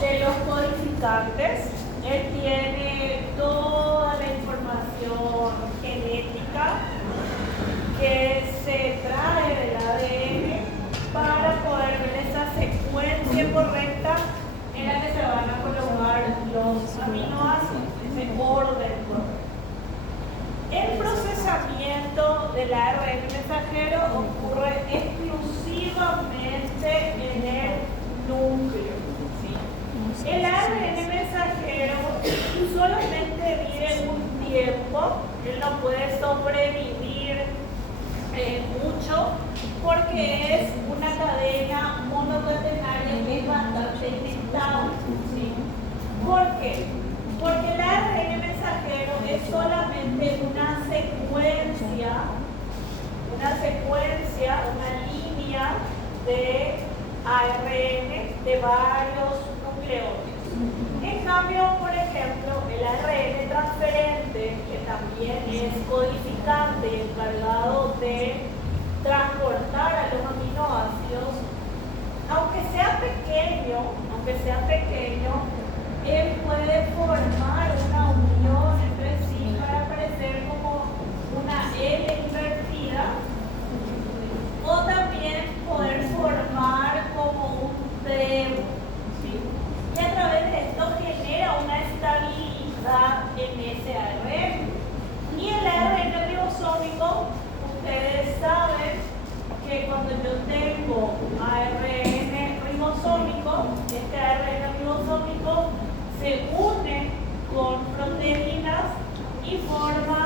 de los codificantes. Él tiene toda la información genética que se trae del ADN para poder ver esa secuencia correcta en la que se van a colocar los aminoácidos, ese orden correcto. El procesamiento del ARN mensajero ocurre exclusivamente en el núcleo. ¿Sí? El ARN mensajero solamente vive un tiempo, él no puede sobrevivir mucho porque es una cadena monocatenaria que es bastante inestable. ¿Sí? ¿Por qué? Porque el ARN mensajero es solamente una secuencia, una línea de ARN de varios nucleótidos. En cambio, por ejemplo, el ARN transferente, que también es codificante y encargado de transportar a los aminoácidos, aunque sea pequeño, él puede formar una unión entre sí para parecer como una L invertida, o también poder formar como un trébol, ¿sí? Y a través de esto genera una estabilidad en ese ARN. Y el ARN ribosómico, ustedes saben que cuando yo tengo ARN ribosómico, este ARN ribosómico se une con proteínas y forma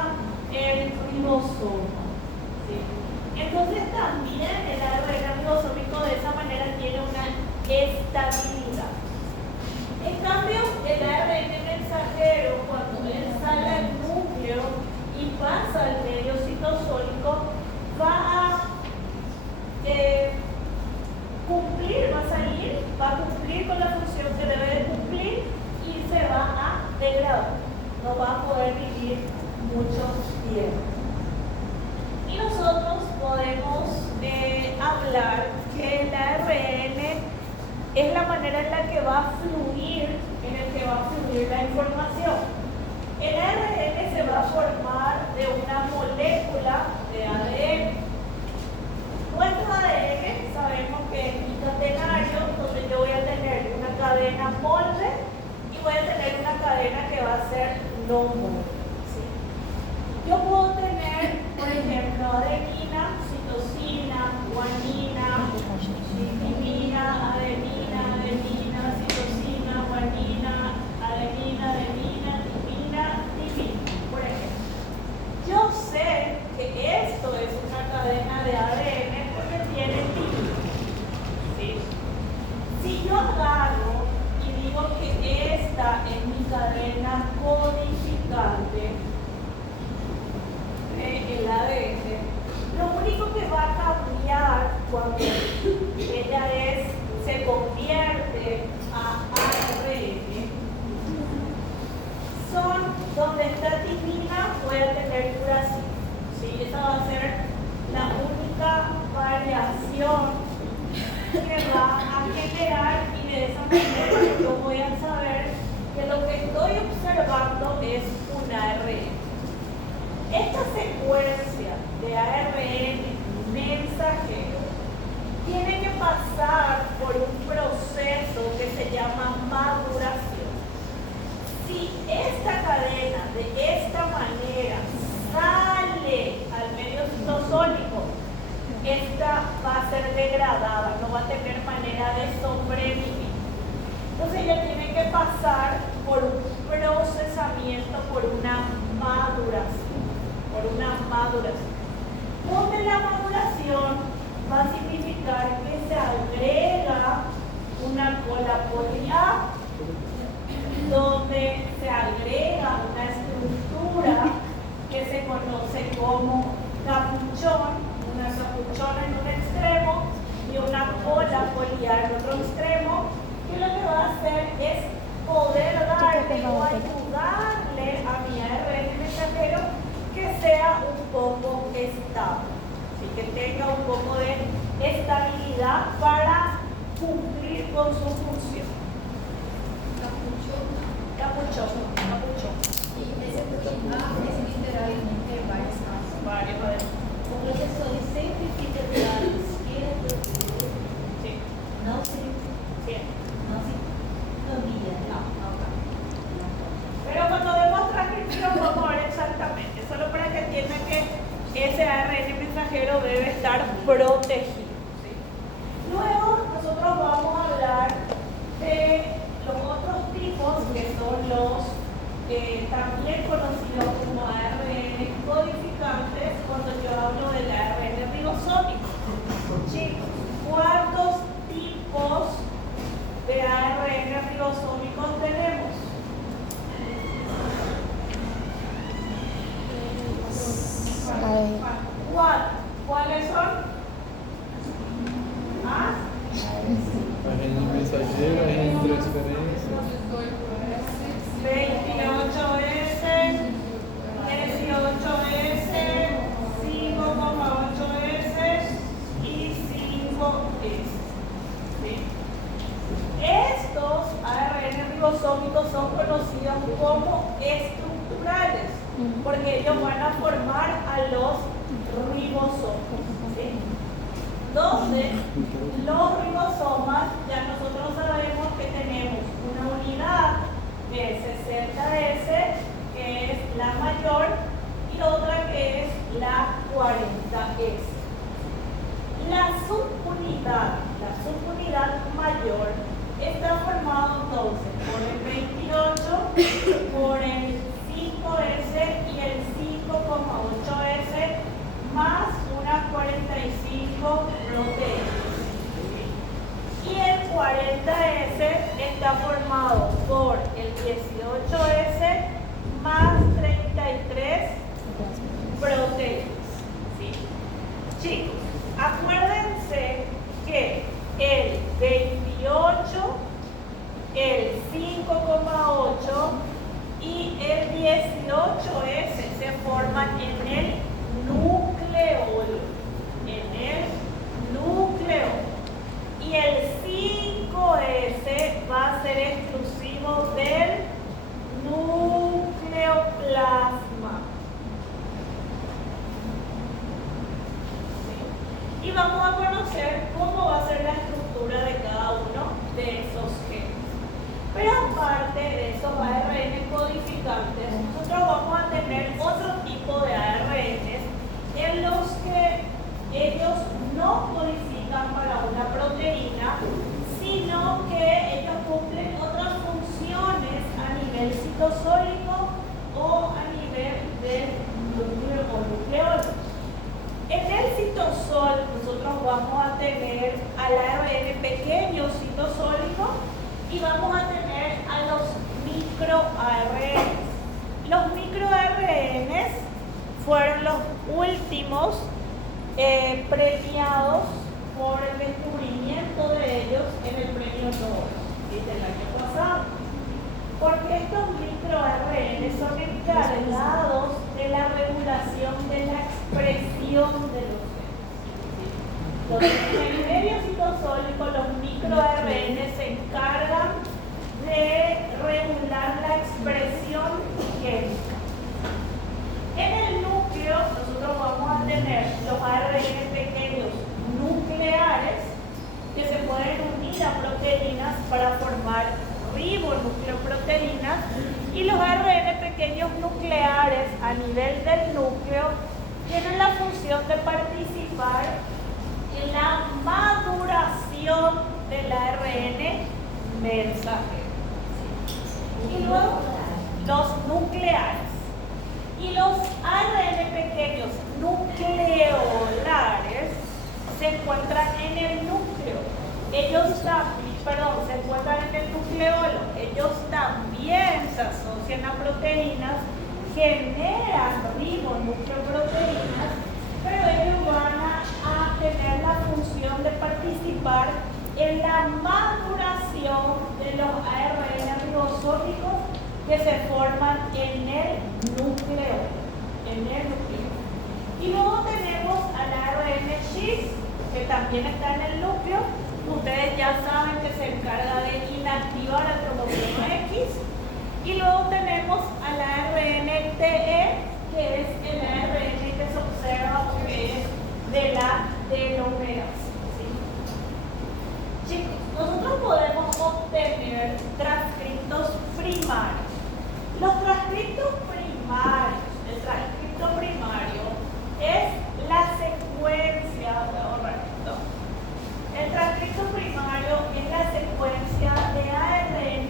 el ribosoma. ¿Sí? Entonces también el ARN ribosómico de esa manera tiene una estabilidad. En cambio, el ARN mensajero, cuando él sale al núcleo y pasa al medio citosólico, va a cumplir con la función que debe de cumplir y se va a degradar. No va a poder vivir mucho tiempo. Y nosotros podemos hablar que el ARN es la manera en la que va a fluir, la información. El ARN se va a formar de una molécula de ADN. Nuestro ADN sabemos que es bicatenario, donde yo voy a tener una cadena molde y voy a tener una cadena que va a ser no molde. ¿Sí? Yo puedo tener, por ejemplo, adenina, citosina, guanina, timina, adenina, citosina, guanina, adenina, timina, por ejemplo. Yo sé que esto es una cadena de ADN porque tiene timina. ¿Sí? Si yo agarro y digo que esta es mi cadena codificante, el ADN, lo único que va a cambiar cuando ella se convierte a ARN son donde esta timina voy a tener uracil. ¿Sí? Esa va a ser la única variación que va a generar, y de esa manera yo voy a saber que lo que estoy observando es un ARN. Esta secuencia de ARN mensajero tiene que pasar por un proceso que se llama maduración. Si esta cadena de esta manera sale al medio citosólico, esta va a ser degradada, no va a tener manera de sobrevivir. Entonces ella tiene que pasar por un procesamiento, por una maduración. Donde la maduración va a significar que se agrega una cola poli A, donde se agrega una estructura que se conoce como capuchón, una capuchona en un extremo y una cola poli A en otro extremo, que lo que va a hacer es poder darle o ayudarle a mi ARN mensajero que sea un poco estable, así que tenga un poco de estabilidad para cumplir con su función. Capuchón. Y esse pudim A es literalmente varios casos. Varios, a ver. O professor sempre fica do lado esquerdo, Sí. não se Bien. cambia. Pero cuando demos transcripción vamos a ver exactamente, solo para que entiendan que ese ARN mensajero debe estar protegido. ¿Sí? Luego nosotros vamos a hablar de los otros tipos que son los también conocidos como ARN codificantes cuando yo hablo del ARN ribosómico. Chicos, ¿cuántos tipos de ARN ribosómicos tenemos? ¿Cuáles son? ¿Ah? ARN mensajeiro, ARN transferência. 28S, 18S, 5,8S y 5S. ¿Sí? Estos ARN ribosómicos son conocidos como estructurales porque ellos van a formar a los ribosomas. ¿Sí? Donde los ribosomas, ya nosotros sabemos que tenemos una unidad que es 60S, que es la mayor, y otra que es la 40S. La subunidad mayor está formada entonces por el 28, por el 5S y el 5,8S más unas 45 proteínas. Y el 40S está formado por el 18S más 33 proteínas. ¿Sí? Chicos, acuérdense que el 28, el 5,8 y el 18S se forman en el nucleolo. Y el 5S va a ser exclusivo del nucleoplasma. ¿Sí? Y vamos a conocer cómo va a ser la estructura de cada uno de esos genes. Pero aparte de esos ARN codificantes, nosotros vamos a tener otro tipo de ARNs en los que ellos no codifican para una proteína, sino que ellos cumplen otras funciones a nivel citosólico o a nivel del núcleo o nucleolo. En el citosol nosotros vamos a tener al ARN pequeño citosólico y vamos a tener a los microARNs. Los microARNs fueron los últimos premiados por el descubrimiento de ellos en el premio Nobel del año pasado. Porque estos microARN son encargados de la regulación de la expresión de los genes. Entonces, en el medio citosólico, los microARN se encargan de regular la expresión génica. En el núcleo, nosotros vamos a tener los ARN pequeños nucleares que se pueden unir a proteínas para formar ribonucleoproteínas y los ARN pequeños nucleares a nivel del núcleo tienen la función de participar en la maduración del ARN mensajero. Y luego los nucleares. Y los ARN pequeños nucleolares se encuentran en el núcleo. Se encuentran en el nucleolo. Ellos también se asocian a proteínas, generan ribonucleoproteínas, pero ellos van a tener la función de participar en la maduración de los ARN ribosómicos que se forman en el núcleo. Y luego tenemos al ARN Cis, que también está en el núcleo. Ustedes ya saben que se encarga de inactivar la cromosoma X primarios. Los transcriptos primarios, el transcripto primario es la secuencia, el transcripto primario es la secuencia de ARN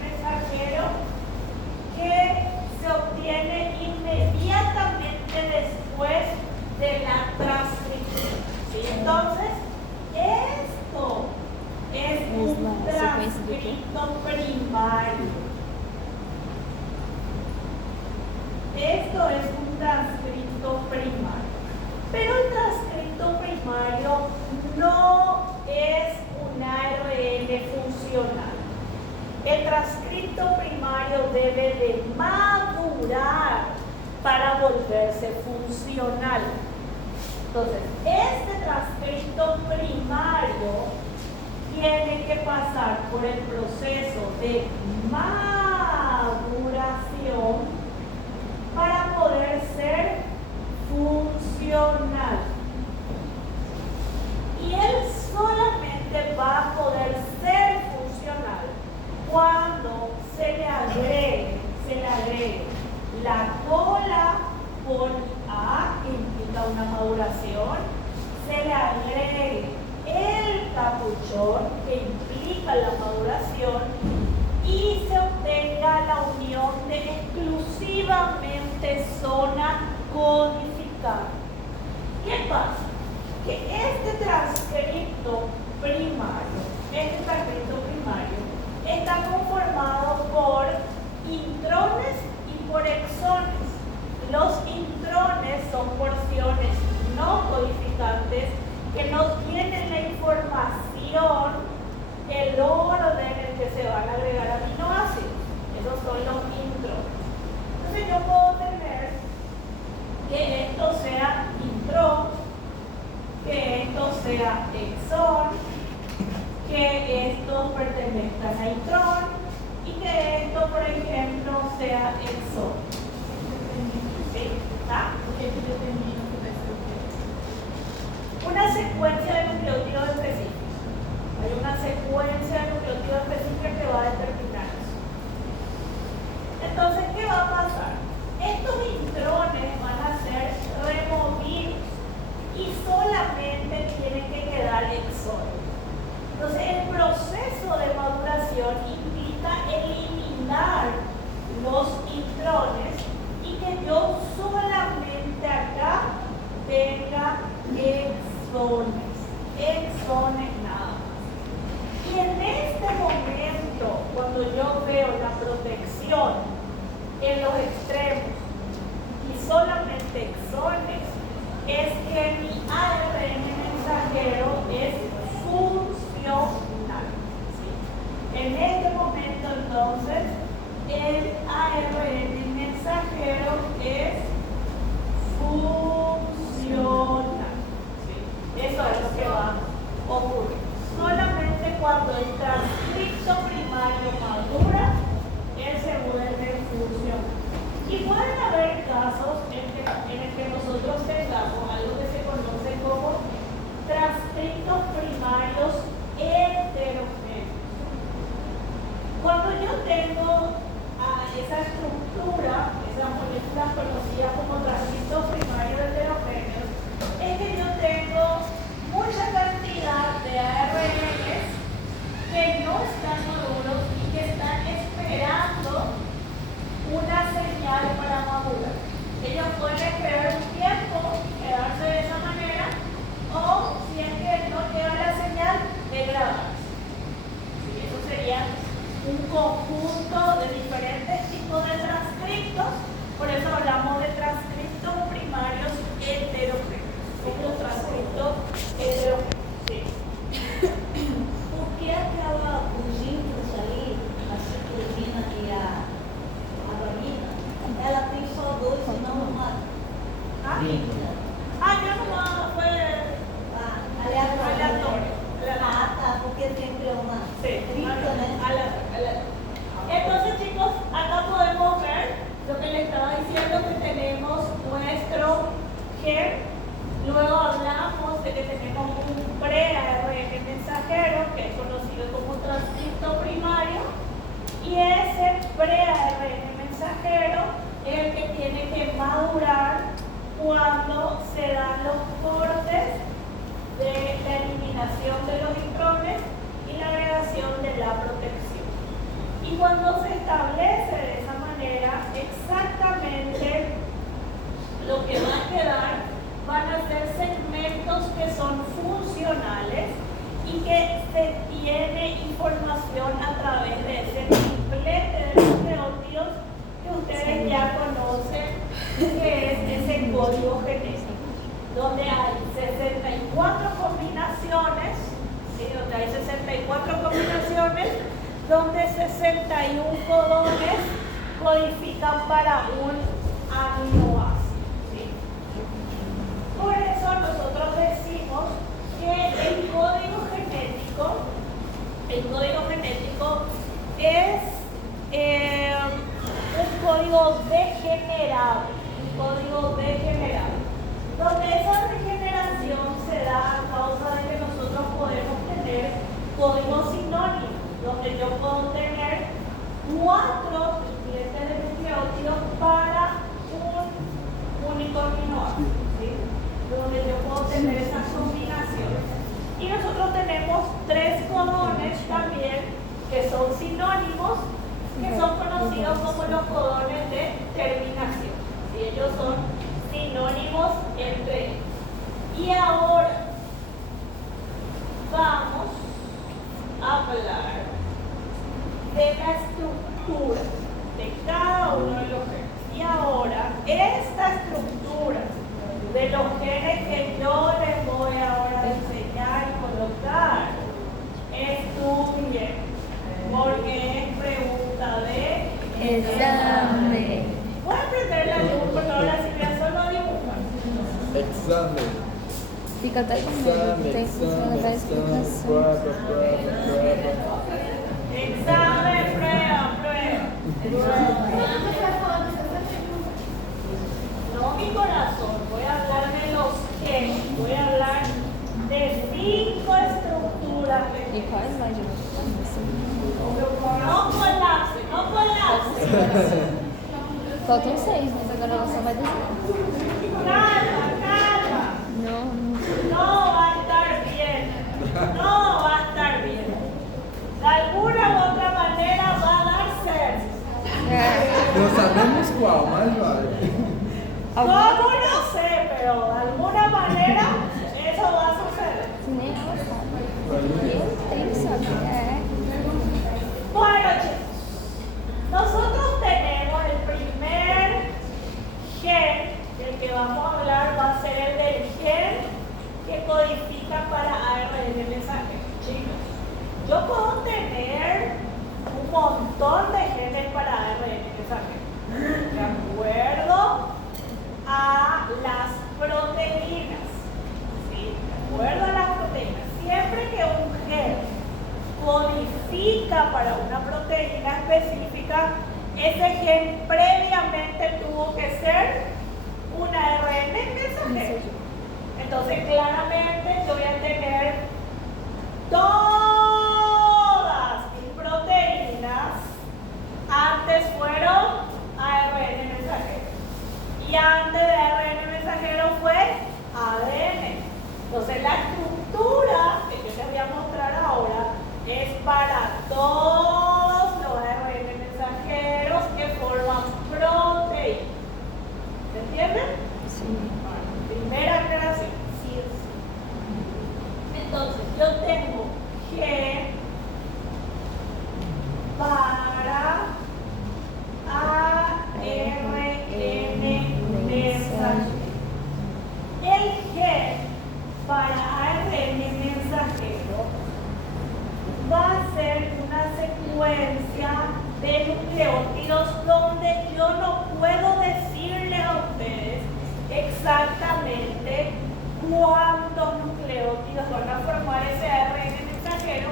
mensajero que se obtiene inmediatamente después de la transcripción. ¿Sí? Entonces, esto es un transcripto primario. Esto es un transcripto primario. Pero el transcripto primario no es un ARN funcional. El transcripto primario debe de madurar para volverse funcional. Entonces, este transcripto primario tiene que pasar por el proceso de maduración para poder ser funcional. Y él solamente va a poder ser funcional cuando se le agregue la cola poli-A, que implica una maduración, se le agregue el capuchón, que implica la maduración, y se obtenga la unión de exclusivamente zona codificada. ¿Qué pasa? Que este transcripto primario está conformado por intrones y por exones. Los intrones son porciones no codificantes que no tienen la información, el orden en el que se van a agregar aminoácidos. Esos son los intrones. Entonces yo puedo tener que esto sea intrón, que esto sea exón, que esto pertenezca a intrón y que esto, por ejemplo, sea exón. ¿Sí? ¿Ah? Una secuencia de nucleótidos específicos. Hay una secuencia de nucleótidos específicos que va a determinar eso. Entonces, ¿qué va a pasar? Estos intrones van a ser removidos y solamente tienen que quedar exones. Entonces, el proceso de maduración implica eliminar los intrones y que yo solamente acá tenga exones nada más. Y en este momento, cuando yo veo la protección en los extremos y solamente exones, es que mi ARN mensajero es funcional. ¿Sí? En este momento, entonces, el ARN mensajero es funcional. Eso es lo que va a ocurrir. Solamente cuando el transcripto primario madura, él se vuelve funcional. Y pueden haber casos en el que nosotros tengamos algo que se conoce como transcriptos primarios heterogéneos. Cuando yo tengo esa estructura, esas moléculas conocidas como transcriptos primarios heterogéneos, es que yo tengo mucha cantidad de ARNs que no están maduros y que están esperando una señal para madurar. Ellos pueden esperar un tiempo, quedarse de esa manera, o si es que no llega la señal, degradarse. Sí, eso sería un conjunto de diferentes tipos de transcriptos, por eso hablamos de transcriptos primarios heterogéneos. Los transcriptos heterogéneos. Sí. Por que aquela bugímplicos ali, a ciclosina e a guanina, ela tem só dois e não uma tripla? Yo no fue aleatorio. Ah, tá, porque sempre é uma Sí, tripla, né? Entonces, Y cuando se establece de esa manera, exactamente lo que va a quedar van a ser segmentos que son funcionales y que se tiene información a través de ese triplete de nucleótidos que ustedes ya conocen, que es ese código genético, donde hay 64 combinaciones, ¿sí? Donde hay 64 combinaciones, donde 61 codones codifican para un aminoácido, ¿sí? Por eso nosotros decimos que el código genético es un código degenerado, donde esa regeneración se da a causa de que nosotros podemos tener códigos sinónimos, donde yo puedo tener 4 tripletes de nucleótidos para un único aminoácido, ¿sí? Donde yo puedo tener esas combinaciones. Y nosotros tenemos 3 codones también que son sinónimos, que son conocidos como los codones de terminación. ¿Sí? Ellos son sinónimos entre ellos. Y ahora vamos a hablar de la estructura de cada uno de los genes. Y ahora, esta estructura de los genes que yo les voy ahora a enseñar y colocar, estudien, porque es pregunta de Examen. ¿Pueden prender la luz, por favor? Así vean, solo dibujan. Examen. Fica até com Examen, medo, tem que fazer a explicação. Examen, prueba. No, mi corazón, voy a hablar de los genes, voy a hablar de 5 estructuras de E genes. quais mais de você? No colapse. Faltam 6, mas agora ela só vai descer. Calma. Não. No va a estar bien. De alguna u otra manera va a dar ser. Não sabemos qual, mas vale. ¿Cómo? No sé, pero de alguna manera eso va a suceder. Se nem ela sabe. Eu tenho que saber. Bueno, chicos, nosotros tenemos el primer gen, del que vamos a hablar va a ser el del gen que codifica para ARN mensajero. Chicos, yo puedo tener un montón de genes para ARN mensajero, de acuerdo a las proteínas. ¿Sí? De acuerdo a las proteínas. Siempre que un gen codifica para una proteína específica, ese gen previamente tuvo que ser un ARN mensajero. Entonces, claramente yo voy a tener todas mis proteínas antes fueron ARN mensajero. Y antes de ARN mensajero fue ADN. Entonces, la estructura que yo les voy a mostrar ahora es para todos los ARN mensajeros que forman proteínas. ¿Se entienden? Sim. Primera aclaración. Sí. Entonces, yo tengo gen para ARN mensajero. El gen para ARN mensajero va a ser una secuencia de nucleótidos donde yo no puedo decirles a ustedes exactamente cuántos nucleótidos van a formar ese ARN mensajero,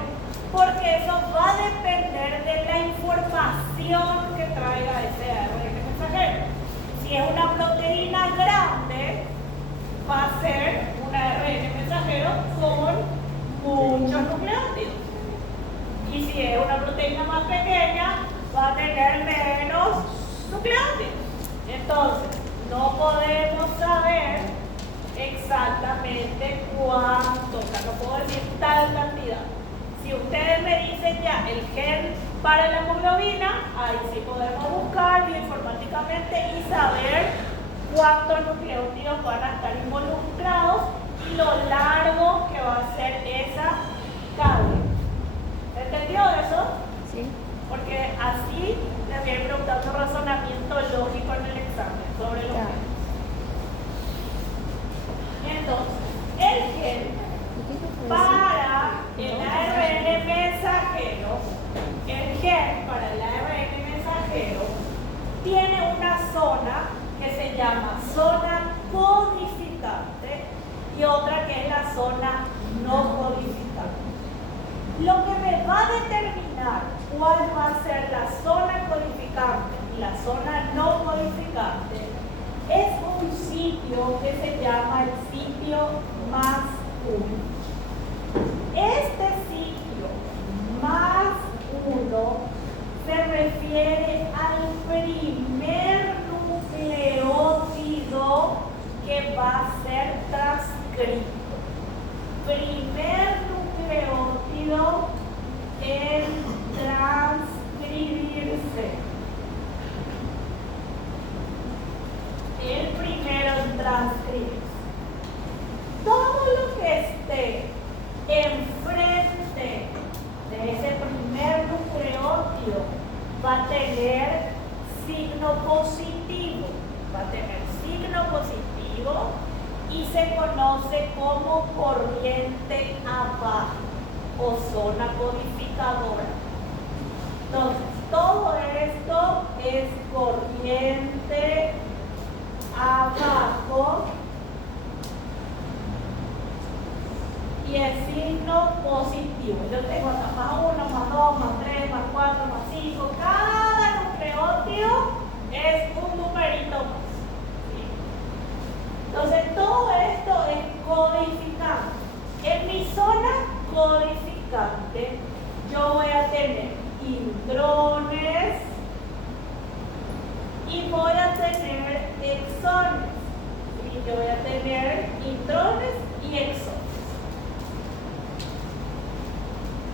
porque eso va a depender de la información que traiga ese ARN mensajero. Si es una proteína grande, va a ser un ARN mensajero con muchos nucleótidos. Y si es una proteína más pequeña, va a tener menos nucleótidos. Entonces, no podemos saber exactamente cuánto, o sea, no puedo decir tal cantidad. Si ustedes me dicen ya el gen para la hemoglobina, ahí sí podemos buscar bioinformáticamente y saber cuántos nucleótidos van a estar involucrados y lo largo que va a ser esa cadena. ¿Entendió eso? Sí. Porque así les viene preguntando razonamiento lógico en el examen sobre los Ya. genes. Entonces, el gen para el ARN mensajero, el gen para el ARN mensajero tiene una zona que se llama zona codificante y otra que es la zona no codificante. Lo que me va a determinar cuál va a ser la zona codificante y la zona no codificante es un sitio que se llama el sitio más 1. Este sitio más 1 se refiere al primer nucleótido que va a ser transcrito. Primer nucleótido en transcribirse. El primero en transcribirse. Todo lo que esté enfrente de ese primer nucleótido va a tener signo positivo. Va a tener signo positivo y se conoce como corriente abajo o zona codificadora. Entonces, todo esto es corriente abajo y el signo positivo. Yo tengo acá más 1, más 2, más 3, más 4, más 5. Cada nucleótido es un numerito más. ¿Sí? Entonces, todo esto es codificante. En mi zona codificante, yo voy a tener intrones y voy a tener exones. ¿Sí? Yo voy a tener intrones y exones.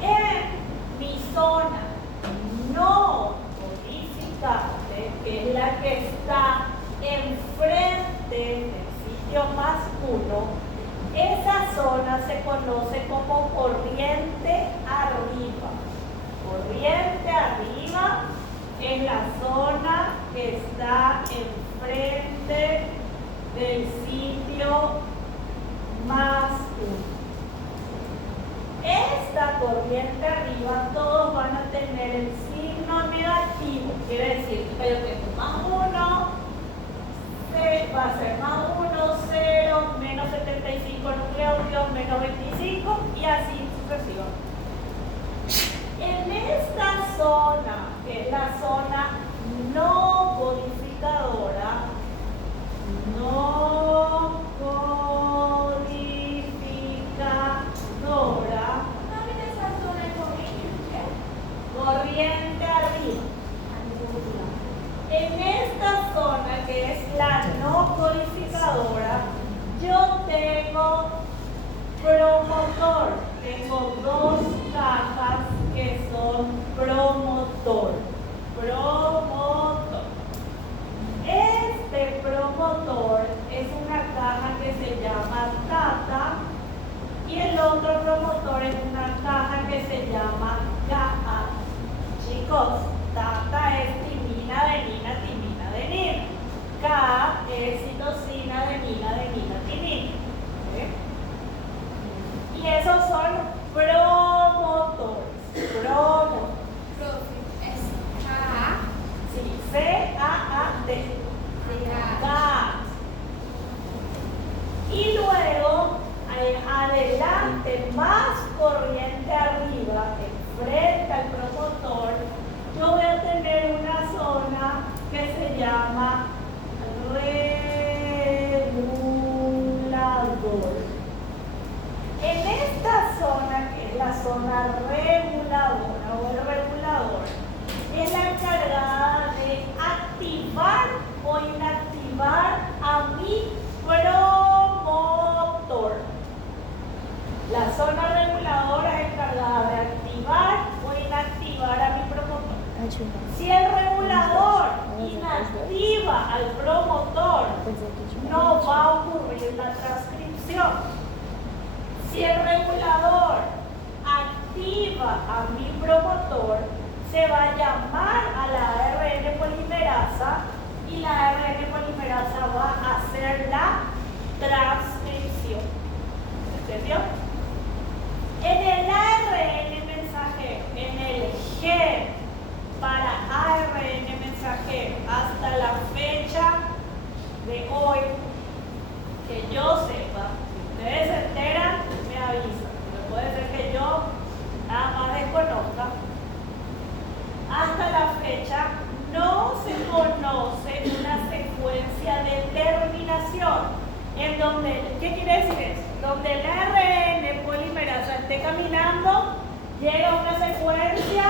En mi zona no codificante, que es la que está enfrente del sitio más 1, esa zona se conoce como corriente arriba. Corriente arriba es la zona que está enfrente del sitio más 1. Esta corriente arriba, todos van a tener el signo negativo. Quiere decir que yo tengo más 1, va a ser más 1, 0, menos 75 nucleótidos, menos 25 y así sucesivamente. En esta zona, que es la zona no codificadora, esa zona es corriente. corriente arriba. En esta zona, que es la no codificadora, yo tengo promotor. Tengo dos cajas que son promotor. Promotor. Este promotor es una caja que se llama tata y el otro promotor es una caja que se llama GAA. Chicos, tata es timina, adenina, timina, adenina. GAA es citosina, adenina, adenina, timina. ¿Sí? Y esos son promotores. Promotores. Profe, es K, Sí, C-A-A-T. GAA. Y luego, adelante, más corriente arriba, enfrente al promotor, yo voy a tener una zona que se llama regulador. En esta zona, que es la zona reguladora o el regulador, es la encargada de activar o inactivar a mi promotor. La zona reguladora es encargada de activar activa a mi promotor, se va a llamar a la ARN polimerasa y la ARN polimerasa va a hacer la transcripción. ¿Entendió? En el ARN mensajero, en el gen para ARN mensajero, hasta la fecha de hoy, que yo sepa, si ustedes se enteran, me avisan. Pero puede ser que yo nada más desconozca. Hasta la fecha no se conoce una secuencia de terminación en donde, ¿qué quiere decir eso? Donde el ARN polimerasa esté caminando, llega una secuencia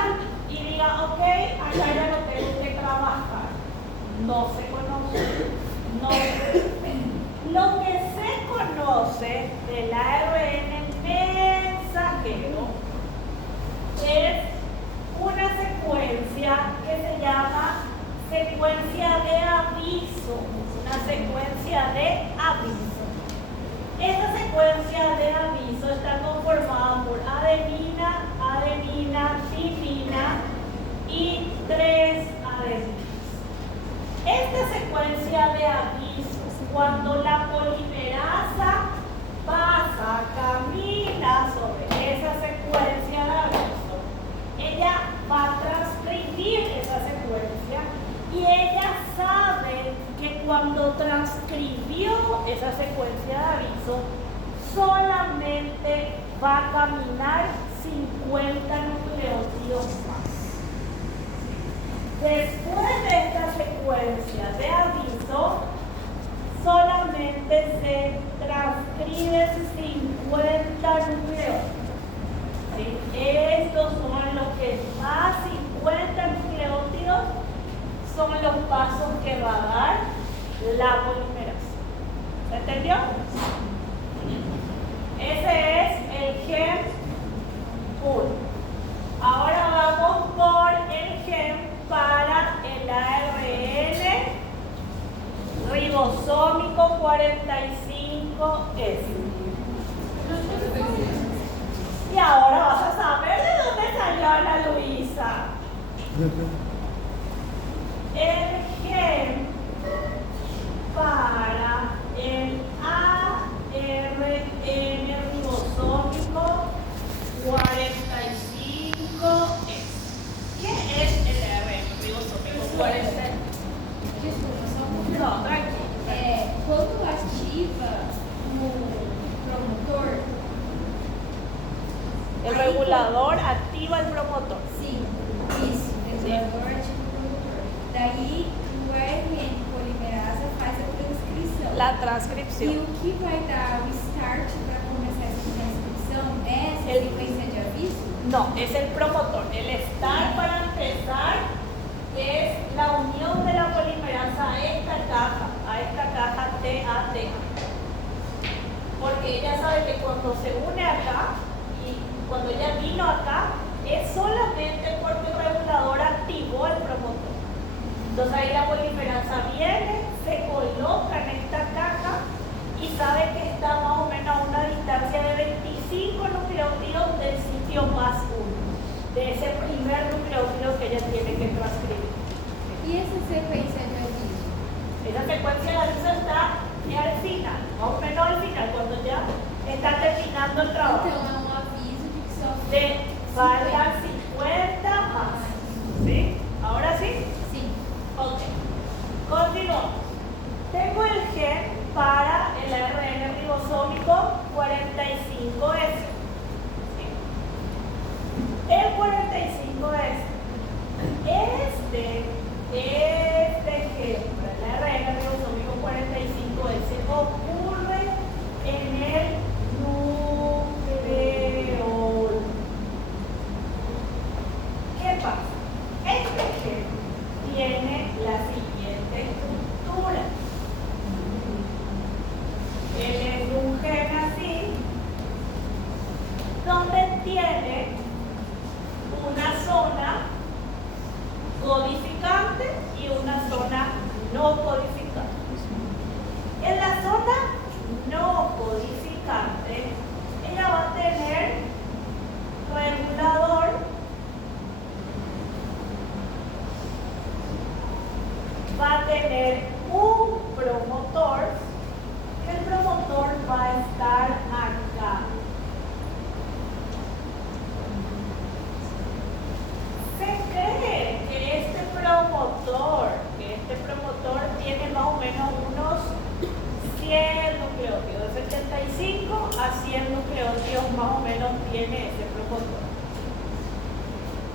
y diga, ok, acá ya no tengo que trabajar. No se conoce. No se conoce. Lo que se conoce del ARN mensajero es una secuencia que se llama secuencia de aviso. Una secuencia de aviso. Esta secuencia de aviso está conformada por adenina, timina y 3 adeninas. Esta secuencia de aviso, cuando la polimerasa pasa, camina sobre esa secuencia de aviso, ella va a transcribir esa secuencia y ella sabe que cuando transcribió esa secuencia de aviso, solamente va a caminar 50 nucleótidos más. Después de esta secuencia de aviso, solamente se transcriben 50 nucleótidos. ¿Sí? Estos son los que más 50 nucleótidos son los pasos que va a dar la polimerasa. ¿Se entendió? Ese es el gen 1. Ahora vamos por el gen para el ARN ribosómico 45S. Y ahora vas a saber de dónde salió Ana Luisa. El gen para el ARN ribosómico 45S. ¿Qué es el ARN ribosómico 45S? Desculpa, só uma No, tranquilo. Quando ativa no promotor, El regulador activa el promotor. sim, isso, o regulador ativa o promotor. Daí o ARN polimerasa faz a transcrição. La E transcripción. o que vai dar o start para começar essa transcrição é essa El- sequência de aviso? No, es el promotor. El start para empezar es la unión de la polimerasa a esta caja TAT. Porque ella sabe que cuando se une acá y cuando ella vino acá, es solamente porque el regulador activó el promotor. Entonces ahí la polimerasa viene, se coloca en esta caja y sabe que está más o menos a una distancia de 25 nucleótidos del sitio más 1, de ese primer nucleótido que ella tiene que transcribir. E essa sequência de aviso? Esa secuencia de aviso está al final, más o menos al final, cuando ya está terminando el trabajo. Então é um aviso de que só De faltan 50 más. ¿Sí? ¿Ahora sí? Sim. Ok. Continuamos. Tengo el gen para el ARN ribosómico 45S. ¿Sí? El 45S. Este gen para el ARN ribosómico 45S ocurre en el nucleolo. tener un promotor, el promotor va a estar acá. Se cree que este promotor tiene más o menos unos 100 nucleótidos, de 75 a 100 nucleótidos más o menos tiene ese promotor.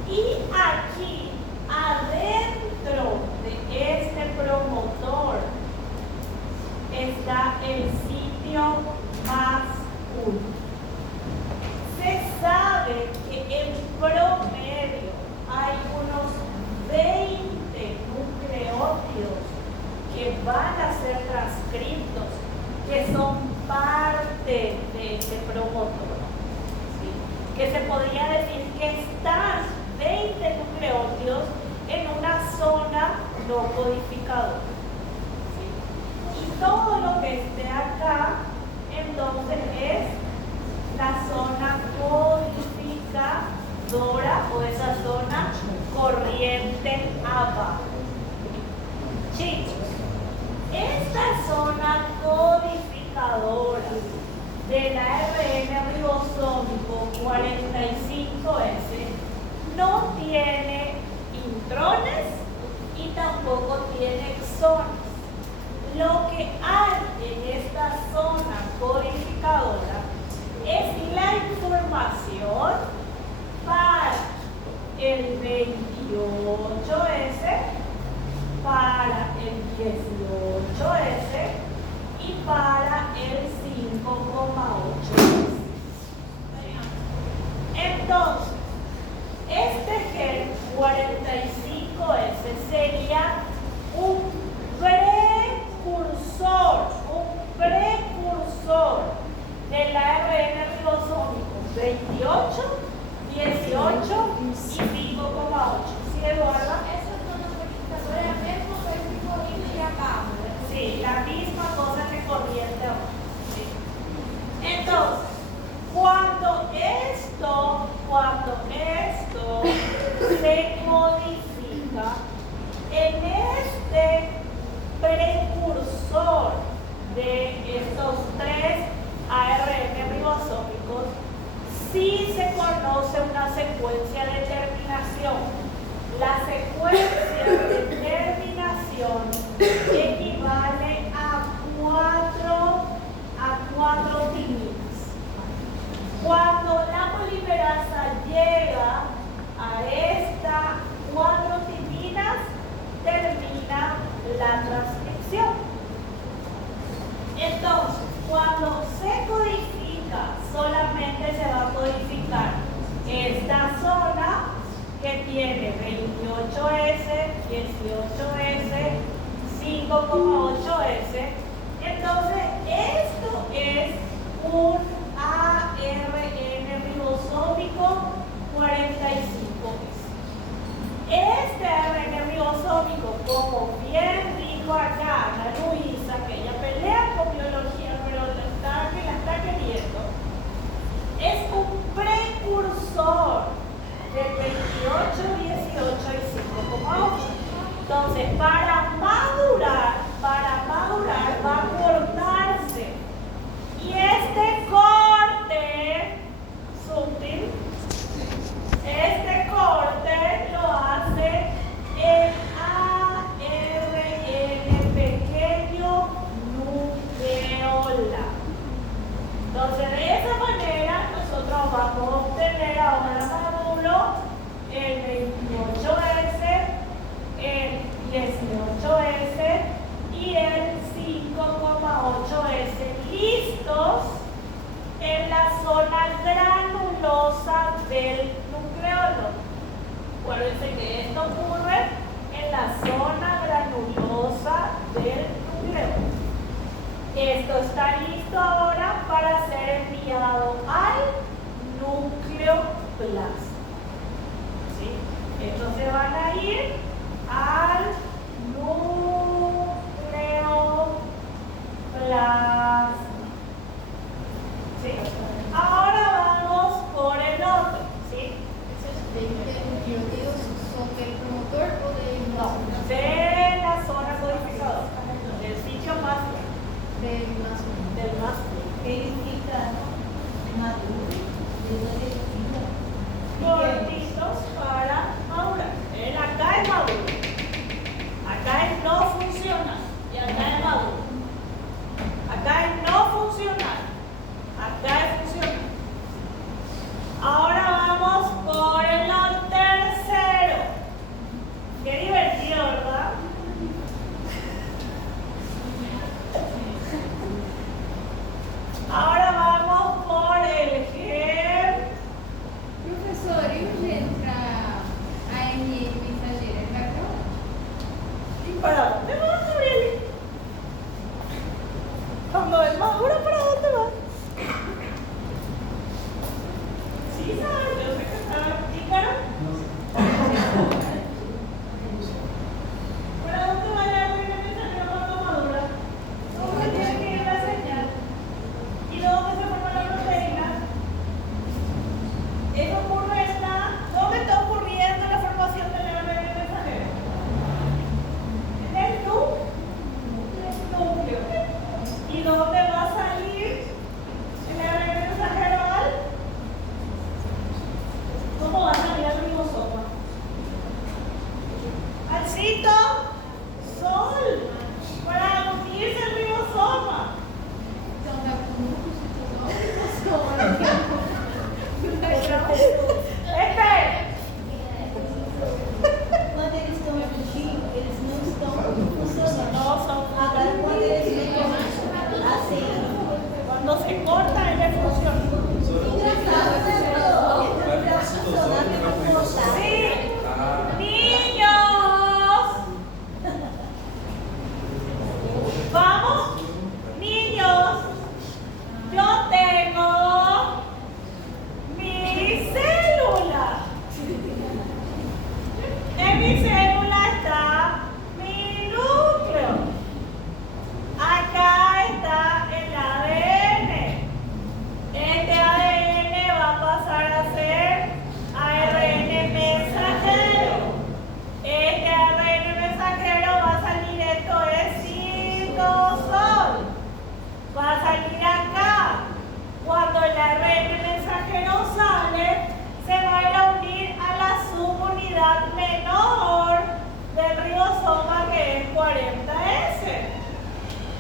Y aquí, adentro de este promotor, está el sitio más 1. Se sabe que en promedio hay unos 20 nucleótidos que van a ser transcriptos, que son parte de este promotor. ¿Sí? Que se podría decir que están 20 nucleótidos en una zona no codificadora. ¿Sí? Y todo lo que esté acá, entonces es la zona codificadora o esa zona corriente abajo. Chicos, esta zona codificadora del ARN ribosómico 45S no tiene intrones y tampoco tiene exones. Lo que hay en esta zona codificadora es la información para el 28S, para el 18S y para el 5,8S. Entonces, este gen 45S sería un precursor del ARN ribosómico 28, 18 y 5,8. ¿Sí, Eduarda? Essa zona codificadora é a mesma coisa que corrente abajo, né? Sí, la misma cosa que corriente abajo. Sí. Entonces, cuando esto se modifica en este precursor de estos 3 ARN ribosómicos, sí se conoce una secuencia de terminación. La secuencia de terminación equivale a 4 timinas. Cuando la polimerasa llega a estas 4 timinas, termina la transcripción. Entonces, cuando se codifica, solamente se va a codificar esta zona que tiene 28S, 18S, 5,8S. Entonces, esto es un ARN ribosómico 45S. Este ARN ribosómico, como bien dijo acá Ana Luisa, que ella pelea con biología, pero la está queriendo, es un precursor del 28, 18 y 5,8. Entonces, para madurar va a cortarse. Y este corte sutil, lo hace el ARN pequeño nucleola. Entonces, de esa manera, nosotros vamos a obtener ahora el 28S, el 18S y el 5,8S listos en la zona granulosa del nucleolo. Acuérdense que esto ocurre en la zona granulosa del nucleolo. Esto está listo ahora para ser enviado al nucleoplasma. ¿Sí? Entonces van a ir al nucleoplasma. ¿Sí? Ahora vamos por el otro. ¿Sí? Nucleótidos son del promotor o del No, de la zona codificadora. Del más del mástil. ¿Qué significa maduro? ¿De dónde significa? Gorditos para madurar. El acá es maduro. Acá es no funcional. Y acá es maduro. Acá es no funcional. Acá es funcional. Ahora vamos por el tercero. Qué divertido, ¿verdad? Ahora vamos por el gen. Professor, e o gene para ARN mensageira? Ele vai para onde? ¿Y para dónde va, Gabriel? Cuando es maduro, ¿para dónde va? Sí, sabes, yo sé que está pícaro. ¿Para dónde va la ARN mensajero cuando madura? ¿Dónde tiene que ir la señal? ¿Y dónde se forma la proteína? Eso ocurre ¿dónde está ocurriendo la formación del ARN mensajero? En el núcleo. ¿Y dónde va a salir el ARN mensajero ¿Cómo va a salir al ribosoma? Al citosol, para unirse al ribosoma. Então, tá com o núcleo citosol e Espera. Quando eles estão fugindo, eles não estão funcionando. No son Agora, quando eles ficam assim, Cuando se corta, él funciona. engraçado, né? Para funcionar, tem que cortar. Sí. Niños. Vamos. Niños. Yo tengo mi célula. En mi célula está mi núcleo. Acá está el ADN. Este ADN va a pasar a ser ARN mensajero. Este ARN mensajero va a salir, esto es citosol. Va a salir acá. Cuando el ARN mensajero sale, se va a ir a unir a la subunidad menor del ribosoma, que es 40S.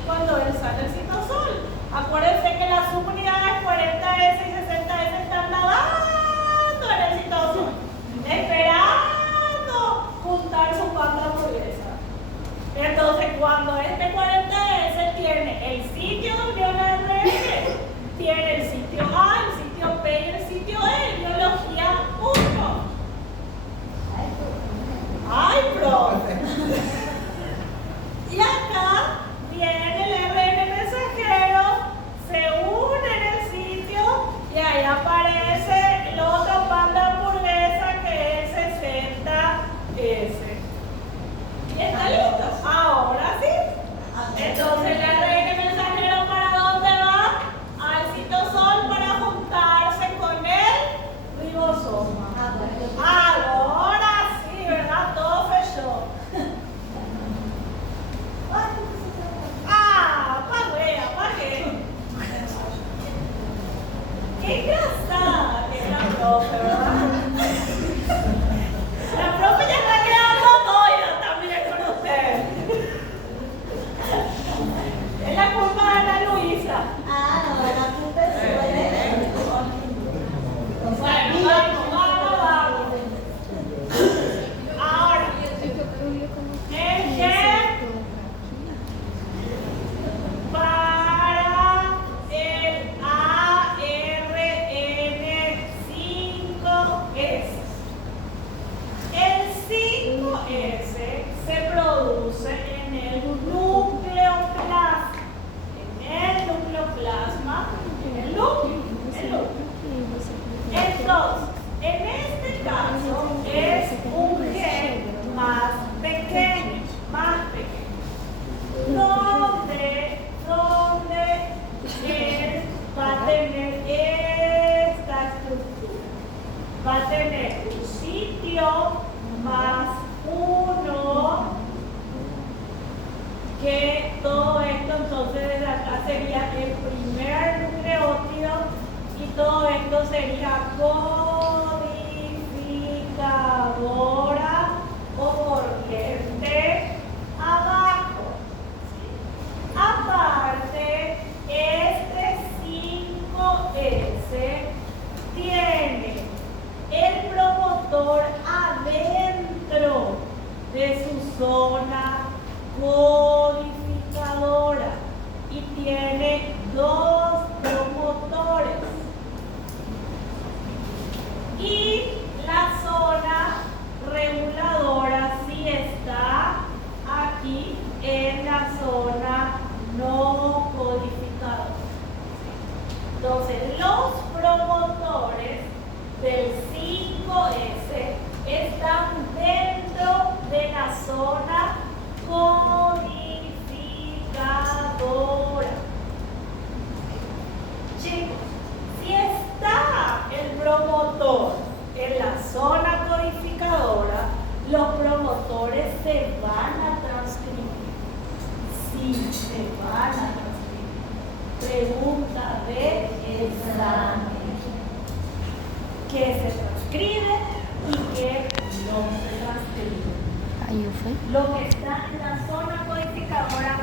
Cuando él sale el citosol. Acuérdense que las subunidades 40S y 60S están nadando en el citosol, esperando juntar su pata hamburguesa. Entonces, cuando este 40S tiene el sitio de unión ARN, tiene el sitio A, el sitio P y el sitio E, biología 1. ¡Ay, profe! Y acá viene el ARN mensajero, se une en el sitio y ahí aparece el otro pan de hamburguesa, que es 60S. ¿Y está listo? Ahora sí. Entonces el ARN mensajero, ¿para dónde va? Al citosol para juntarse con el ribosoma. Ahora sí, ¿verdad? Todo fechó. Pagué. Qué engraçada que es la profe, ¿verdad? La profe ya está quedando doida también con usted. Es la culpa de Ana Luisa. Ah, no, la culpa es suya. Bueno, vamos. Ahora, el gen para el ARN5S. El 5S se produce en el nucleoplasma. En el núcleo. Entonces, en este caso es un gen más pequeño. Donde él va a tener esta estructura. Va a tener un sitio más 1 que todo esto entonces desde acá sería el primer nucleótido y todo esto sería codificadora o corriente abajo. Aparte, este 5S tiene el promotor adentro de su zona codificadora y tiene dos promotores. Y la zona reguladora sí está aquí en la zona no codificadora. Entonces, los promotores del 5S están dentro de la zona codificadora. Chicos, si está el promotor en la zona codificadora, los promotores se van a transcribir. Sí, se van a transcribir. Pregunta de examen. ¿Qué se transcribe y qué no se transcribe? Lo que está en la zona codificadora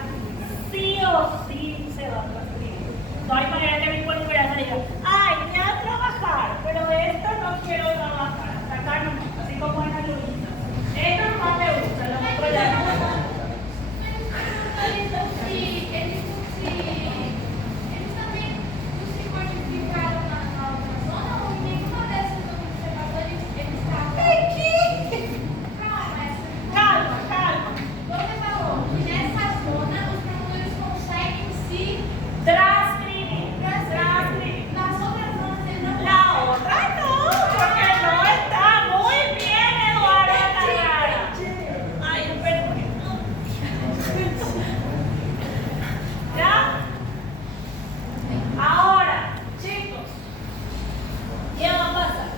sí o sí se va a transcribir. No hay manera que mi polimerasa diga, ay, voy a trabajar, pero esto no quiero trabajar. Hasta acá no, así como en la Luisa. Esto no me gusta, lo otro ya no me gusta. Eles também não se codificaram na outra zona ou em nenhuma dessas observadores eles estavam. Calma, calma. Você falou que nessa zona os promotores conseguem se Transcribir. nas outras zonas eles não La otra no, porque no está muy bien, Eduardo Carrara. Ay, perdón. ¿Ya? Ahora, chicos, ¿qué va a pasar?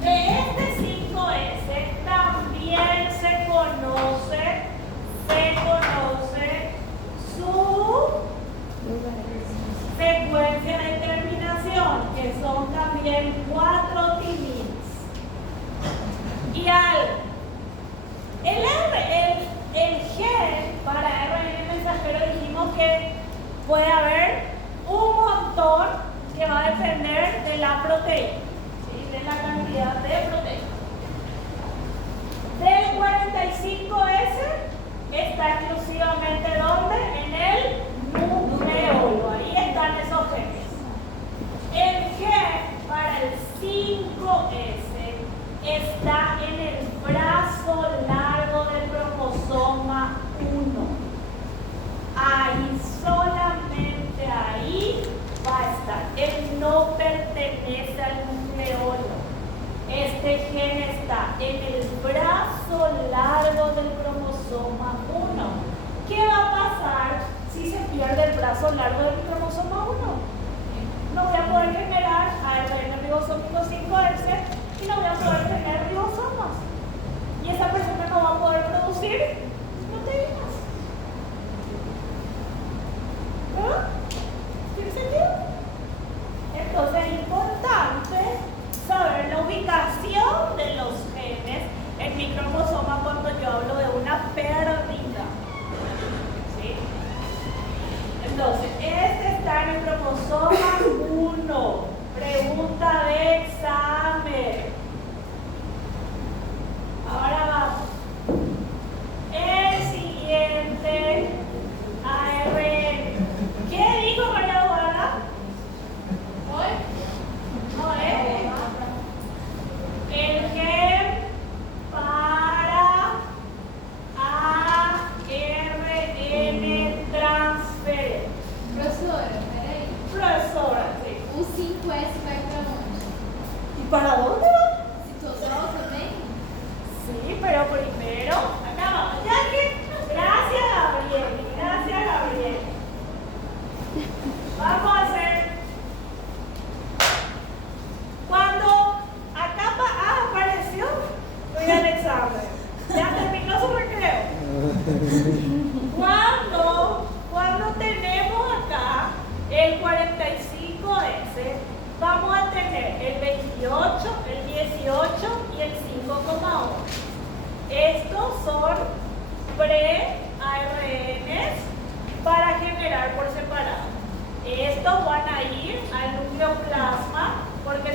De este 5S también se conoce su secuencia de terminación, que son también 4 timins. Y algo. El gen para RNA mensajero dijimos que puede haber un montón que va a depender de la proteína, ¿sí? De la cantidad de proteína. Del 45S está exclusivamente ¿dónde? En el nucleolo. Ahí están esos genes. El gen para el 5S está en el brazo largo del cromosoma 1. Ahí, solamente ahí va a estar. Él no pertenece al nucleolo. Este gen está en el brazo largo del cromosoma 1. ¿Qué va a pasar si se pierde el brazo largo del cromosoma 1? No voy a poder generar ARN ribosómico 5S y no voy a poder tener ribosomas. Y esa persona no va a poder producir proteínas. ¿Verdad? ¿Tiene sentido? Entonces es importante saber la ubicación de los genes en mi cromosoma cuando yo hablo de una pérdida. ¿Sí? Entonces, este está en el cromosoma 1. Pregunta de examen. Ahora vamos. El siguiente ARN. ¿Qué dijo María Eduarda? ¿Hoy? No, el gen para ARN transferente. Professora, peraí. Profesora, sí. O 5S vai pra onde? ¿Y para dónde va? Citosol também? Sí, pero primero, acá vamos. Ya que, gracias Gabriel, gracias Gabriel. Vamos a hacer, cuando acá apareció, voy al examen. Ya terminó su recreo. Cuando son pre-ARNs para generar por separado. Estos van a ir al nucleoplasma porque